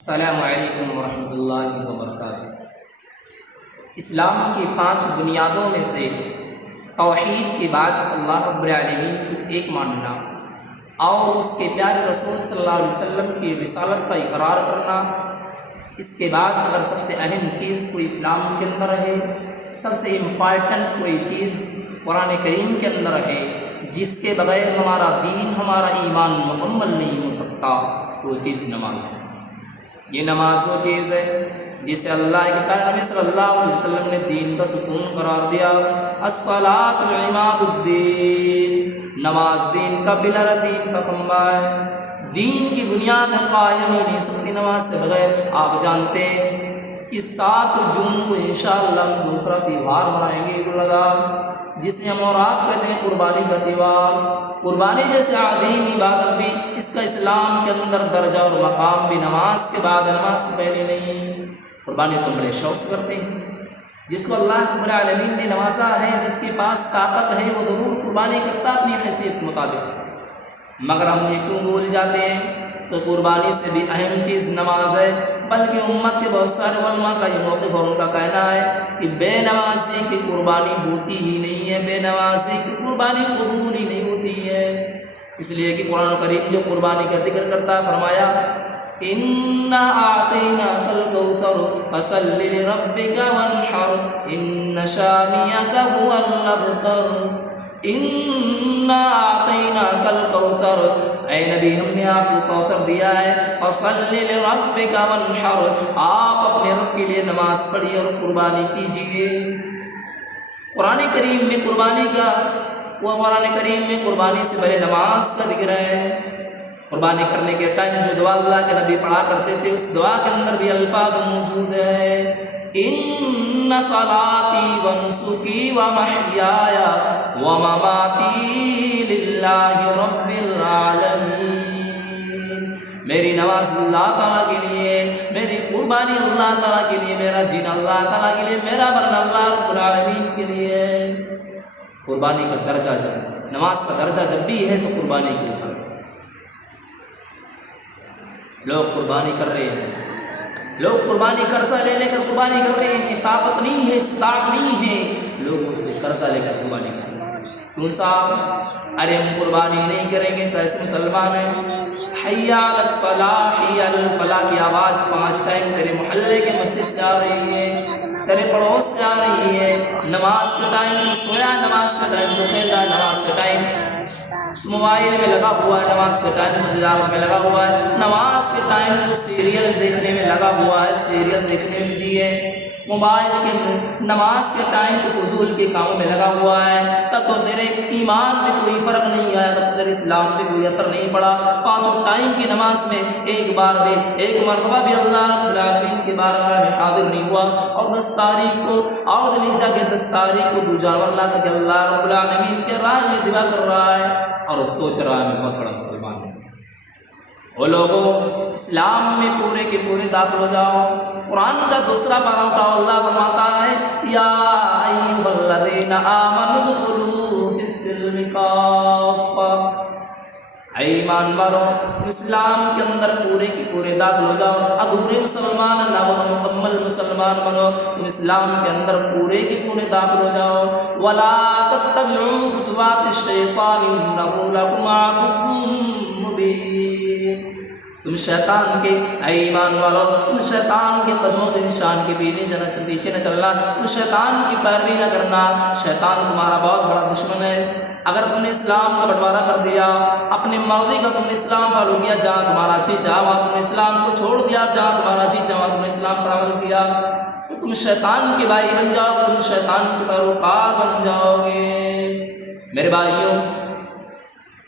السلام علیکم ورحمۃ اللہ وبرکاتہ۔ اسلام کی 5 بنیادوں میں سے توحید کے بعد اللہ رب العالمین کو ایک ماننا اور اس کے پیارے رسول صلی اللہ علیہ وسلم کی رسالت کا اقرار کرنا۔ اس کے بعد اگر سب سے اہم چیز کوئی اسلام کے اندر ہے، سب سے امپارٹنٹ کوئی چیز قرآن کریم کے اندر ہے، جس کے بغیر ہمارا دین، ہمارا ایمان مکمل نہیں ہو سکتا، تو وہ چیز نماز ہے۔ یہ نماز وہ چیز ہے جسے اللہ کے پیارے نبی صلی اللہ علیہ وسلم نے دین کا ستون قرار دیا۔ الصلاۃ عماد الدین، نماز دین کا پلر، دین کا کھمبا ہے، دین کی بنیاد قائم ہی نہیں سکتی نماز سے بغیر۔ آپ جانتے ہیں کہ 7 جون کو انشاءاللہ ہم دوسرا تہوار منائیں گے، عید الاضحیٰ، جسے ہم اور آپ کہتے ہیں قربانی کا تہوار۔ قربانی جیسے عظیم عبادت بھی اس کا اسلام کے اندر درجہ اور مقام بھی نماز کے بعد، نماز سے پہلے نہیں۔ قربانی تو بڑے شوق سے کرتے ہیں، جس کو اللہ رب العالمین نے نوازا ہے، جس کے پاس طاقت ہے، وہ ضرور قربانی کرتا اپنی حیثیت مطابق، مگر ہم یہ کیوں بھول جاتے ہیں؟ تو قربانی سے بھی اہم چیز نماز ہے، بلکہ امت کے بہت سارے علماء کا یہ موقف اور ان کا کہنا ہے کہ بے نمازی کی قربانی ہوتی ہی نہیں ہے، بے نمازی کی قربانی قبول ہی نہیں ہوتی ہے۔ اس لیے کہ قرآن کریم جو قربانی کا ذکر کرتا ہے، فرمایا اِنَّا أَعْطَيْنَاكَ الْكَوْثَرَ فَصَلِّ لِرَبِّكَ وَانْحَرْ إِنَّ شَانِئَكَ هُوَ الْأَبْتَرُ۔ اِنَّا أَعْطَيْنَاكَ الْكَوْثَرَ، اے نبی ہم نے آپ کو کوثر دیا ہے، فَصَلِّ لِرَبِّكَ وَانْحَرْ، آپ اپنے رب کے لیے نماز پڑھیے اور قربانی کیجیے۔ قرآن کریم میں قربانی سے پہلے نماز کا ذکر ہے۔ قربانی کرنے کے ٹائم جو دعا اللہ کے نبی پڑھا کرتے تھے، اس دعا کے اندر بھی الفاظ موجود ہے، ان صلاتی ونسکی ومحیای ومماتی للہ رب العالمین، میری نماز اللہ تعالیٰ کے لیے، میری قربانی اللہ تعالیٰ کے لیے، میرا جینا اللہ تعالیٰ کے لیے، میرا مرنا اللہ رب العالمین کے لیے۔ قربانی کا درجہ نماز کا درجہ جب بھی ہے تو قربانی کے اوپر لوگ قربانی کر رہے ہیں، لوگ قربانی قرضہ لے لے کر قربانی کر رہے ہیں، طاقت نہیں ہے، استطاعت نہیں ہے، لوگ اس سے قرضہ لے کر قربانی کر رہے ہیں۔ کیوں صاحب؟ ارے ہم قربانی نہیں کریں گے تو ایسے مسلمان ہیں؟ حی علی الصلاح، حی علی الفلاح کی آواز 5 ٹائم تیرے محلے کے مسجد سے آ رہی ہے، تیرے پڑوس سے آ رہی ہے، نماز کے ٹائم تو سویا، نماز کے ٹائم تو کھیلا، نماز کے ٹائم موبائل میں لگا ہوا ہے، نماز کے ٹائم تو تجارت میں لگا ہوا ہے، نماز کے ٹائم تو سیریل دیکھنے میں لگا ہوا ہے، سیریل دیکھنے میں بزی ہے، موبائل کے نماز کے ٹائم تو فضول کے کاموں میں لگا ہوا ہے، تب تو تیرے ایمان میں کوئی فرق نہیں آیا، تب تیرے اسلام پہ کوئی اثر نہیں پڑا۔ 5 ٹائم کی نماز میں ایک مرتبہ بھی اللہ رب العالمین کے بارگاہ میں حاضر نہیں ہوا، اور 10 تاریخ کو اور دنجا کے 10 تاریخ کو تو جانور لا کر کے اللہ رب العالمین کے راہ میں دعا کر رہا ہے اور سوچ رہا ہے میں بہت بڑا مسلمان ہوں۔ وہ لوگوں اسلام میں پورے کے پورے داخل ہو جاؤ۔ قرآن کا دوسرا پارہ اٹھاؤ، اللہ فرماتا ہے یا ایھا الذین آمنوا ادخلوا فی السلم کافہ، اے ایمان والو اسلام کے اندر پورے کے پورے داخل ہو جاؤ۔ ادھورے مسلمان نہ بنو، مکمل مسلمان بنو، تم اسلام کے اندر پورے کے پورے داخل ہو جاؤ۔ ولا تتبعوا خطوات الشیطان انہ لکم عدو مبین، تم شیطان کے، اے ایمان والو تم شیطان کے قدموں کے نشان کے پیچھے نہ چلنا، تم شیطان کی پیروی نہ کرنا۔ شیطان تمہارا بہت بڑا دشمن ہے۔ اگر تم نے اسلام کا بٹوارا کر دیا، اپنی مرضی کا تم نے اسلام فالو کیا، جہاں تمہارا جی چاہا وہاں تم نے اسلام کو چھوڑ دیا، جہاں تمہارا جی چاہا تم نے اسلام پر عمل کیا، تو تم شیطان کے بھائی بن جاؤ، تم شیطان کے پیروکار بن جاؤ گے۔ میرے بھائیوں،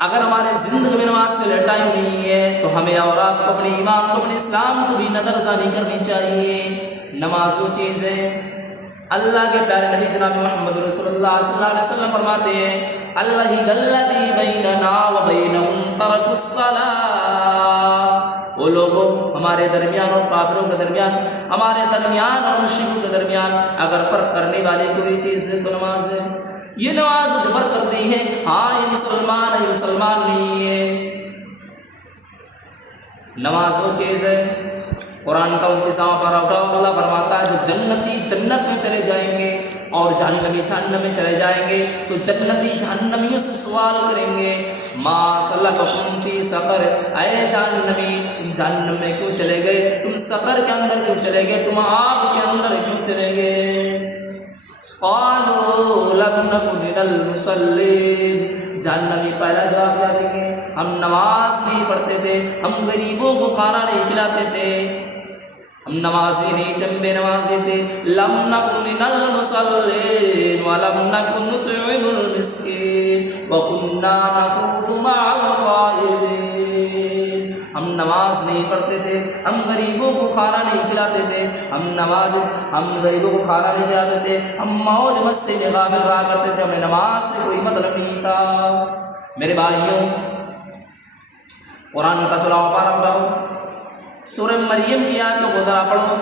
اگر ہمارے زندگی میں نماز کے لیے ٹائم نہیں ہے تو ہمیں اور آپ کو اپنے ایمان کو، اپنے اسلام کو بھی نظر ثانی کرنی چاہیے۔ نماز وہ چیز ہے، اللہ کے پیارے نبی جناب محمد رسول اللہ صلی اللہ علیہ وسلم فرماتے ہیں الوحید الذی بیننا وبینہم ترک الصلاۃ، وہ لوگوں ہمارے درمیان اور کافروں کے درمیان، ہمارے درمیان اور مشرکوں کے درمیان اگر فرق کرنے والی کوئی چیز ہے تو نماز ہے۔ یہ نماز جو فرق کرتی ہے، ہاں یہ مسلمان ہے، یہ مسلمان نہیں ہے۔ نماز وہ چیز ہے قرآن کا 29واں پارہ اٹھاؤ، اللہ فرماتا ہے جو جنتی جنت میں چلے جائیں گے اور جہنمی جہنم میں چلے جائیں گے تو جنتی جہنمیوں سے سوال کریں گے ما سلککم فی سقر، اے جہنمی جہنم میں کیوں چلے گئے، تم سقر کے اندر کیوں چلے گئے، تم آگ کے اندر کیوں چلے گئے؟ قالوا لم نک من المصلین، جہنمی پہلا جواب کیا دیں گے؟ ہم نماز نہیں پڑھتے تھے، ہم غریبوں کو کھانا نہیں کھلاتے تھے، ہم نمازی نہیں تھے، ہم بے نمازی تھے۔ لم نک من المصلین ولم نک نطعم المسکین وکنا نخوض مع الخائضین، ہم نماز نہیں پڑھتے تھے، ہم غریبوں کو کھانا نہیں کھلاتے تھے، ہم غریبوں کو کھانا نہیں کھلاتے تھے، ہم موج مستی میں غافل رہا کرتے تھے، ہمیں نماز سے کوئی مطلب نہیں تھا۔ میرے بھائیوں، قرآن کا سورہ پارہ اٹھاؤ، سورہ مریم کی آیت کو ذرا پڑھو۔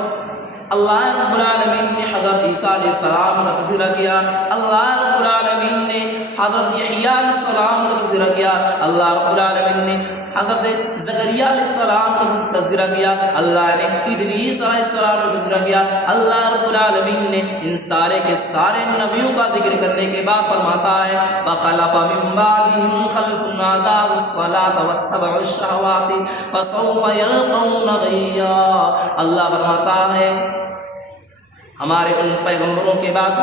اللہ رب العالمین نے حضرت عیسیٰ علیہ السلام کا تذکرہ کیا، اللہ رب العالمین نے حضرت یحییٰ علیہ السلام کا تذکرہ کیا، اللہ رب العالمین نے حضرت زکریا علیہ السلام کا تذکرہ کیا، اللہ نے ادریس علیہ السلام کا تذکرہ کیا۔ اللہ رب العالمین نے ان سارے کے سارے نبیوں کا ذکر کرنے کے بعد فرماتا ہے فخلف من بعدهم خلف اضاعوا الصلاة واتبعوا الشهوات فسوف يلقون غيا۔ اللہ فرماتا ہے ہمارے ان پیغمبروں کے بعد،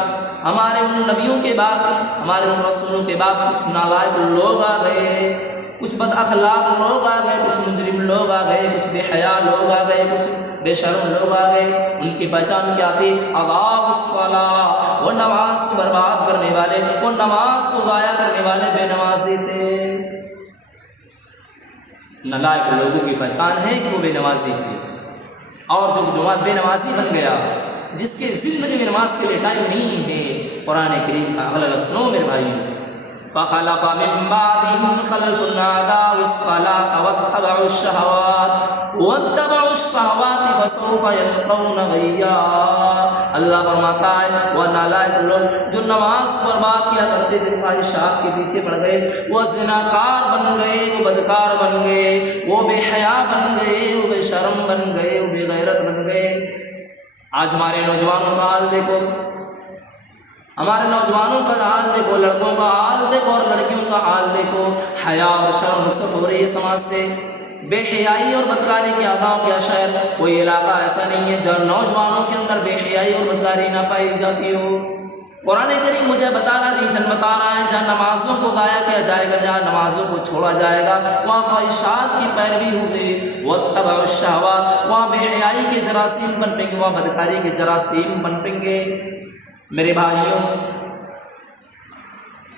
ہمارے ان نبیوں کے بعد، ہمارے ان رسولوں کے بعد کچھ نالائق لوگ آ گئے، کچھ بد اخلاق لوگ آ گئے، کچھ مجرم لوگ آ گئے، کچھ بے حیا لوگ آ گئے، کچھ بے شرم لوگ آ گئے۔ ان کی پہچان کیا تھی؟ اضاعوا الصلاۃ، وہ نماز کو برباد کرنے والے، وہ نماز کو ضائع کرنے والے بے نمازی تھے۔ نالائق لوگوں کی پہچان ہے کہ وہ بے نمازی تھے، اور جو بے نمازی بن گیا، جس کے زندگی میں نماز کے لیے ٹائم نہیں ہے، قرآن کریم کا اگلا لفظ سنو میرے بھائیوں، فخلف من بعدهم خلف اضاعوا الصلاة واتبعوا الشهوات فسوف يلقون غيا۔ اللہ فرماتا ہے وہ نالائق لوگ جو نماز کو برباد کیا کرتے تھے، خواہشات کے پیچھے پڑ گئے، وہ زناکار بن گئے، وہ بدکار بن گئے، وہ بے حیا بن گئے، وہ بے شرم بن گئے، وہ بے غیرت بن گئے۔ آج ہمارے نوجوانوں کا حال دیکھو، ہمارے نوجوانوں کا حال دیکھو، لڑکوں کا حال دیکھو اور لڑکیوں کا حال دیکھو۔ حیا اور شرم رخصت ہو رہی ہے سماج سے، بے حیائی اور بدکاری کے گاؤں کیا شہر کوئی علاقہ ایسا نہیں ہے جہاں نوجوانوں کے اندر بے حیائی اور بدکاری نہ پائی جاتی ہو۔ قرآن کریم مجھے بتا رہا ہے، بتا رہا ہے جہاں نمازوں کو ضائع کیا جائے گا، جہاں نمازوں کو چھوڑا جائے گا، وہاں خواہشات کی پیروی ہوگی، واتبعوا الشہوات، وہاں بے حیائی کے جراثیم پنپیں گے، وہاں بدکاری کے جراثیم پنپیں گے۔ میرے بھائیوں،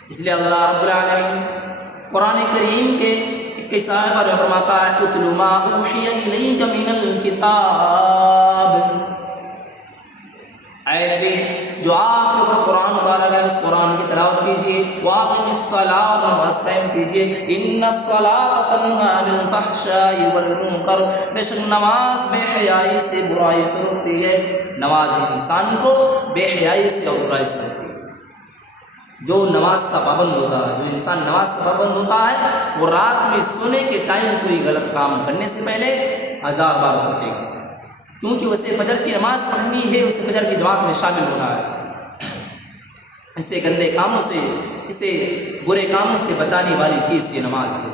اس لیے اللہ رب العالمین قرآن کریم کے قصہ پر فرماتا ہے اتل ما اوحی الیک من الکتاب، اے نبی جو آپ کے اوپر قرآن اتارا گیا اس قرآن کی تلاوت کیجیے، واقم الصلاۃ، نماز قائم کیجیے، ان الصلاۃ تنہی عن الفحشاء والمنکر، بے شک نماز بے حیائی سے برائی سے روکتی ہے، نماز انسان کو بے حیائی سے اور برائی سے روکتی ہے۔ جو نماز کا پابند ہوتا ہے، جو انسان نماز کا پابند ہوتا ہے، وہ رات میں سونے کے ٹائم کوئی غلط کام کرنے سے پہلے 1000 بار سوچے گا، کیونکہ اسے فجر کی نماز پڑھنی ہے، اسے فجر کی جماعت میں شامل ہونا ہے۔ اسے گندے کاموں سے، اسے برے کاموں سے بچانے والی چیز یہ نماز ہے۔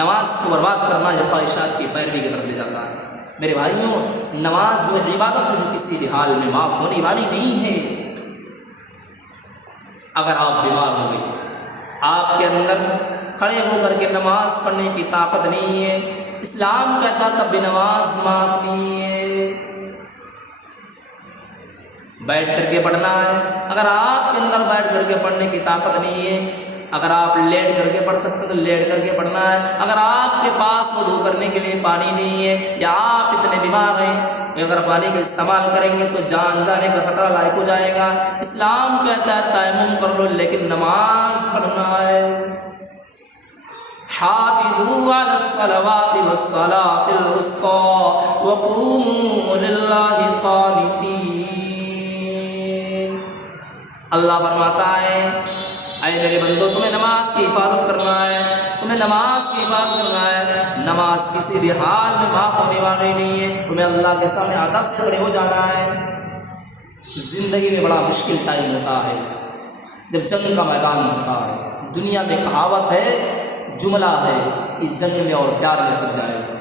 نماز کو برباد کرنا یہ خواہشات کی پیروی کی طرف لے جاتا ہے۔ میرے بھائیوں، نماز وہ عبادت ہے جو کسی بھی حال میں معاف ہونے والی نہیں ہے۔ اگر آپ بیمار ہو گئے، آپ کے اندر کھڑے ہو کر کے نماز پڑھنے کی طاقت نہیں ہے، اسلام کہتا تب بھی نماز معاف نہیں ہے، بیٹھ کر کے پڑھنا ہے۔ اگر آپ کے اندر بیٹھ کر کے پڑھنے کی طاقت نہیں ہے، اگر آپ لیٹ کر کے پڑھ سکتے تو لیٹ کر کے پڑھنا ہے۔ اگر آپ کے پاس وضو کرنے کے لیے پانی نہیں ہے، یا آپ اتنے بیمار ہیں اگر پانی کا استعمال کریں گے تو جان جانے کا خطرہ لاحق ہو جائے گا، اسلام کہتا ہے تیمم کر لو، لیکن نماز پڑھنا ہے۔ حافظوا علی الصلوات والصلاة الوسطى وقوموا للہ قانتین۔ اللہ فرماتا ہے اے میرے بندو، تمہیں نماز کی حفاظت کرنا ہے، تمہیں نماز کی حفاظت کرنا ہے، نماز کسی بھی حال میں معاف ہونے والی نہیں ہے. تمہیں اللہ کے سامنے ادب سے کھڑے ہو جانا ہے. زندگی میں بڑا مشکل ٹائم ہوتا ہے جب جنگ کا میدان ہوتا ہے. دنیا میں کہاوت ہے، جملہ ہے کہ جنگ میں اور پیار میں سب جائز ہے.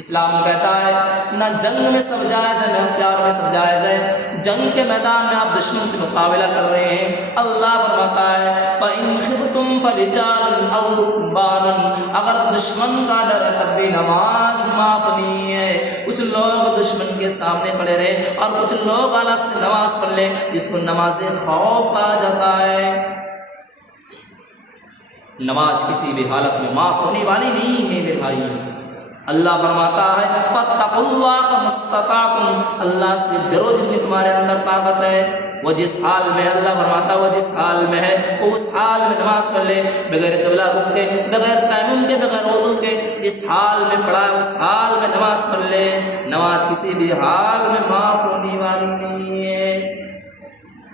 اسلام کہتا ہے نہ جنگ میں سب جائز ہے نہ پیار میں سب جائز ہے. جنگ کے میدان میں آپ دشمن سے مقابلہ کر رہے ہیں. اللہ فرماتا ہے فَإِنْ خِفْتُمْ فَرِجَالًا أَوْ رُكْبَانًا، اگر دشمن کا ڈر ہے تب بھی نماز معاف نہیں ہے. کچھ لوگ دشمن کے سامنے کھڑے رہے اور کچھ لوگ الگ سے نماز پڑھ لیں جس کو نماز خوف کہا جاتا ہے. نماز کسی بھی حالت میں معاف ہونے والی نہیں ہے میرے بھائی. اللہ فرماتا ہے فَاتَّقُوا اللَّهَ مَا اسْتَطَعْتُمْ، اللہ سے ڈرو جتنی تمہارے اندر طاقت ہے. وہ جس حال میں، اللہ فرماتا ہے وہ جس حال میں ہے وہ اس حال میں نماز پڑھ لے، بغیر قبلہ رخ کے، بغیر تیمم کے، بغیر وضو کے. جس حال میں پڑھا اس حال میں نماز پڑھ لے. نماز کسی بھی حال میں معاف ہونے والی نہیں ہے.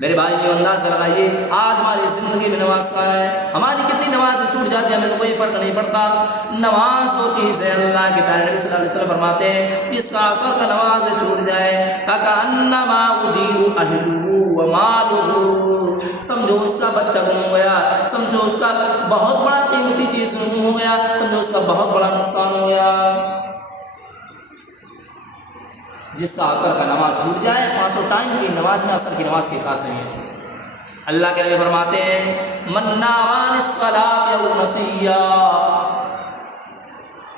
میرے بھائیوں انداز سے لگائیے آج ہماری زندگی میں نماز کا ہے. ہماری کتنی نمازیں چھوٹ جاتی ہیں ہمیں تو کوئی فرق نہیں پڑتا. نماز وہ چیز ہے، اللہ کے پیارے نبی صلی اللہ علیہ وسلم فرماتے ہیں جس کا اثر کا نماز چھوٹ جائے فَكَأَنَّمَا أُضِيعُ أَهْلُهُ وَمَالُهُ، سمجھو اس کا بچہ گم ہو گیا، سمجھو اس کا بہت بڑا قیمتی چیز گم ہو گیا، سمجھو اس کا بہت بڑا نقصان ہو گیا. جس کا اثر کا نماز چھوٹ جائے، پانچوں ٹائم کی نماز میں اثر کی نماز کی خاص ہے. اللہ کے نبی فرماتے ہیں من نام عن الصلاۃ او نسیا،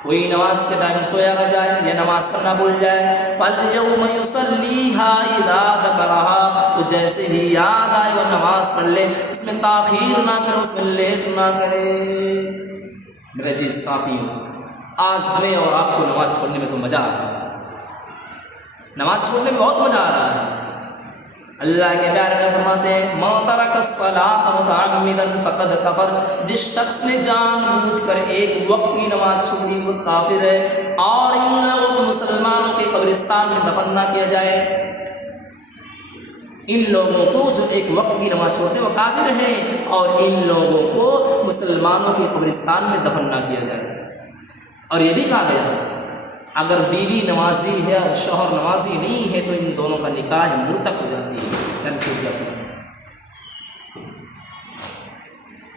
کوئی نماز کے ٹائم سویا رہ جائے یا نماز پڑھنا بھول جائے فَالْيَوْمَ يُصَلِّيهَا إِذَا ذَكَرَهَا، تو جیسے ہی یاد آئے وہ نماز پڑھ لے، اس میں تاخیر نہ کرے، اس میں لیٹ نہ کرے. میرے عزیز ساتھیوں، آج ہمیں اور آپ کو نماز چھوڑنے میں تو مزہ آ رہا ہے. نماز چھوڑنے میں بہت مزہ آ رہا ہے. اللہ کے پیارے میں فرماتے ہیں مَن تَرَكَ الصَّلَاةَ مُتَعَمِّدًا فَقَدْ كَفَرَ، جس شخص نے جان بوجھ کر ایک وقت کی نماز چھوڑی وہ کافر ہے. اور ان لوگوں کو مسلمانوں کے قبرستان میں دفن نہ کیا جائے. ان لوگوں کو جو ایک وقت کی نماز چھوڑتے وہ کافر ہیں، اور ان لوگوں کو مسلمانوں کے قبرستان میں دفن نہ کیا جائے. اور یہ بھی کہا گیا اگر بیوی نمازی ہے اور شوہر نمازی نہیں ہے تو ان دونوں کا نکاح مرتب ہو جاتی ہے.